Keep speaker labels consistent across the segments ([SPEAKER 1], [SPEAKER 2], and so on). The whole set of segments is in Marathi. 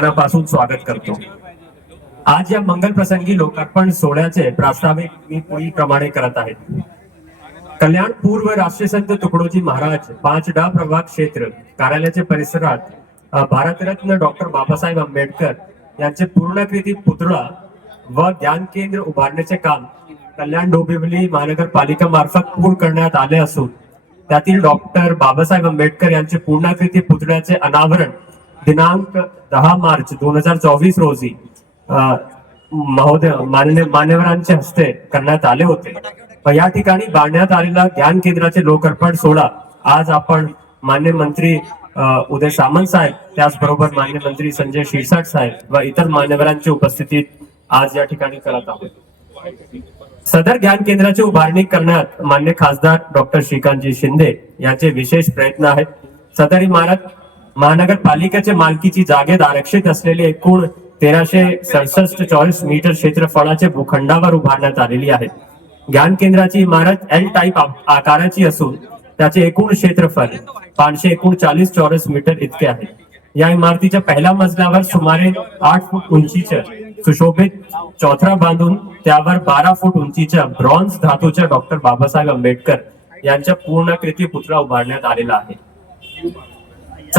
[SPEAKER 1] मनापासून स्वागत करतो. आज या मंगल प्रसंगी लोकार्पण सोहळ्याचे प्रास्ताविक मी पुढील प्रमाणे करत आहे. कल्याण पूर्व राष्ट्रीय संत तुकडोजी महाराज पाच डा प्रभाग क्षेत्र कार्यालयाच्या परिसरात भारतरत्न डॉक्टर बाबासाहेब आंबेडकर यांचे पूर्णकृती पुतळा व ज्ञान केंद्र उभारण्याचे काम कल्याण डोंबिवली महानगरपालिका मार्फत पूर्ण करण्यात आले असून त्यातील डॉक्टर बाबासाहेब आंबेडकर यांचे पूर्णाकृती पुतळ्याचे अनावरण दिनांक दहा मार्च दोन हजार चोवीस रोजी महोदय मान्य मान्यवरांच्या हस्ते करण्यात आले होते. या ठिकाणी बांधण्यात आलेला ज्ञान केंद्राचे लोकार्पण सोहळा आज आपण मान्य मंत्री उदय सामंत साहेब त्याचबरोबर मान्य मंत्री संजय शिरसाट साहेब व इतर मान्यवरांच्या उपस्थितीत आज या ठिकाणी करत आहोत. सदर ज्ञान केंद्राची उभारणी करण्यात मान्य खासदार डॉक्टर श्रीकांतजी शिंदे यांचे विशेष प्रयत्न आहेत. सदर इमारत महानगरपालिकेचे मालकीची जागेत आरक्षित असलेले एकूण तेराशे सडसष्ट चौरस मीटर क्षेत्रफळाचे भूखंडावर उभारण्यात आलेली आहे. ज्ञान केंद्राची इमारत एल टाईप आकाराची असून त्याचे एकूण क्षेत्रफळ पाचशे एकोणचाळीस चौरस मीटर इतके आहे. या इमारतीच्या पहिल्या मजल्यावर सुमारे आठ फूट उंचीच्या सुशोभित चौथरा बांधून त्यावर बारा फूट उंचीच्या ब्रॉन्झ धातूच्या डॉक्टर बाबासाहेब आंबेडकर यांच्या पूर्णाकृती पुतळा उभारण्यात आलेला आहे.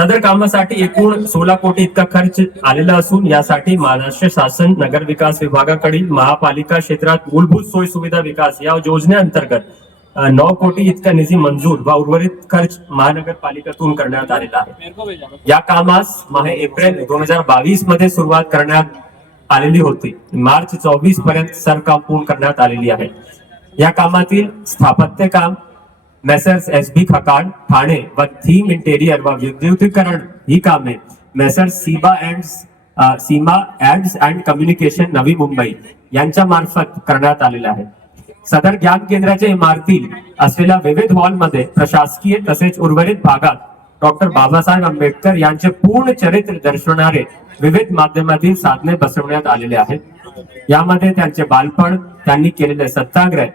[SPEAKER 1] सदर कामासाठी एकूण सोळा कोटी इतका खर्च आलेला असून यासाठी महाराष्ट्र शासन नगर विकास विभागाकडील महापालिका क्षेत्रात मूलभूत सोयी सुविधा विकास या योजनेअंतर्गत नऊ कोटी इतका निधी मंजूर व उर्वरित खर्च महानगरपालिकेतून करण्यात आलेला आहे. या कामास महा एप्रिल दोन हजार बावीसमध्ये सुरुवात करण्यात आलेली होती. मार्च चोवीसपर्यंत सरकाम पूर्ण करण्यात आलेली आहे. या कामातील स्थापत्य काम Messrs S B Khakad Thane व थीम इंटेरियर व विद्युतीकरण ही कामे Messrs Siba and Seema ads and communication Navi Mumbai यांच्या मार्फत करण्यात आलेले आहे सदर ज्ञान केंद्राच्या इमारती असलेल्या विविध हॉलमध्ये प्रशासकीय तसेच उर्वरित भागात डॉक्टर बाबासाहेब आंबेडकर यांचे पूर्ण चरित्र दर्शवणारे विविध माध्यमातील साधने बसवण्यात आलेले आहेत यामध्ये त्यांचे बालपण त्यांनी केलेले सत्याग्रह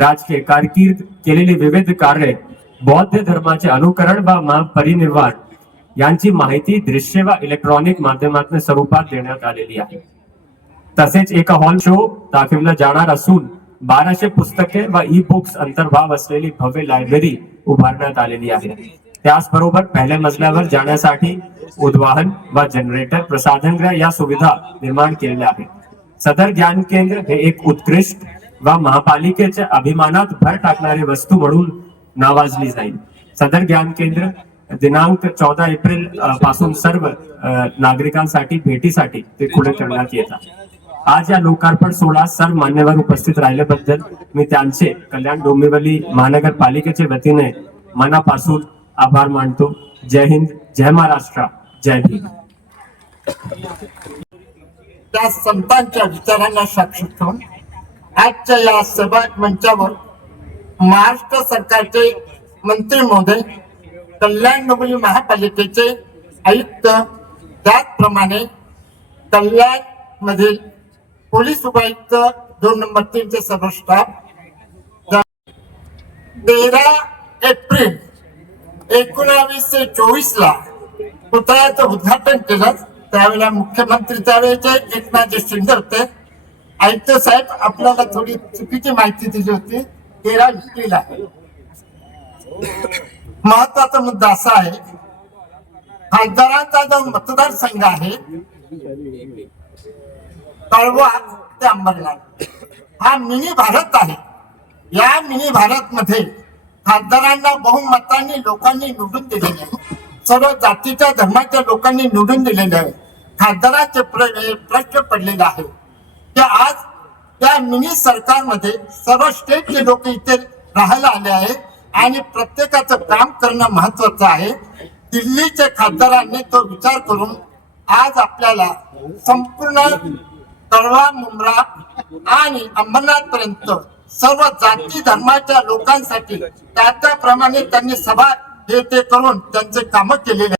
[SPEAKER 1] राजकीय कारकीर्द केलेली विविध कार्य बौद्ध धर्माचे अनुकरण व महापरिनिर्वाण यांची माहिती दृश्य व इलेक्ट्रॉनिक माध्यमातून स्वरूपात देण्यात आलेली आहे. तसेच एका हॉल शो दाखविला जाणार असून बाराशे पुस्तके व ई बुक्स अंतर्भाव असलेली भव्य लायब्ररी उभारण्यात आलेली आहे. त्याचबरोबर पहिल्या मजल्यावर जाण्यासाठी उद्वाहन व जनरेटर प्रसाधनगृह या सुविधा निर्माण केलेल्या आहेत. सदर ज्ञान केंद्र हे एक उत्कृष्ट वा महापालिकेच्या अभिमानात भर टाकणारी वस्तू म्हणून नावाजली जाईल. सदर ज्ञान केंद्र दिनांक चौदा एप्रिलपासून सर्व नागरिकांसाठी भेटीसाठी ते खुले करण्यात येतात. आज या लोकार्पण सोहळा सर्व मान्यवर उपस्थित राहिल्याबद्दल मी त्यांचे कल्याण डोंबिवली महानगरपालिकेच्या वतीने मनापासून आभार मानतो. जय हिंद जय महाराष्ट्र जय भीम.
[SPEAKER 2] त्या संतांच्या विचारांना साक्षी ठेवून आजच्या या सभा मंचावर महाराष्ट्र सरकारचे मंत्री महोदय कल्याण डोंबिवली महापालिकेचे आयुक्त त्याचप्रमाणे कल्याण मधील पोलीस उपायुक्त दोन नंबर तीनचे सर्व स्टाफ तेरा एप्रिल एकोणावीसशे चोवीस ला पुतळ्याचं उद्घाटन केलं. त्यावेळेला मुख्यमंत्री त्यावेळेचे एकनाथजी शिंदे होते. आयुक्त साहेब आपल्याला थोडी चुकीची माहिती दिली होती. तेरा एप्रिल आहे. महत्त्वाचा मुद्दा असा आहे खासदारांचा जो मतदारसंघ आहे कळवा ते अंबरनाथ. हा मिनी भारत आहे. या मिनी भारत मध्ये खासदारांना बहुमतांनी लोकांनी निवडून दिलेले आहे. सर्व जातीच्या धर्माच्या लोकांनी निवडून दिलेले आहे. खासदारांचे प्रश्न पडलेले आहे की आज या मिनी सरकारमध्ये सर्व स्टेटचे लोक इथे राहायला आले आहेत आणि प्रत्येकाचं काम करणं महत्वाचं आहे. दिल्लीच्या खासदारांनी तो विचार करून आज आपल्याला संपूर्ण कळवा मुंब्रा आणि अंबरनाथ पर्यंत सर्व जाती धर्माच्या लोकांसाठी त्या त्याप्रमाणे त्यांनी सभा हे ते करून त्यांचे कामं केलेले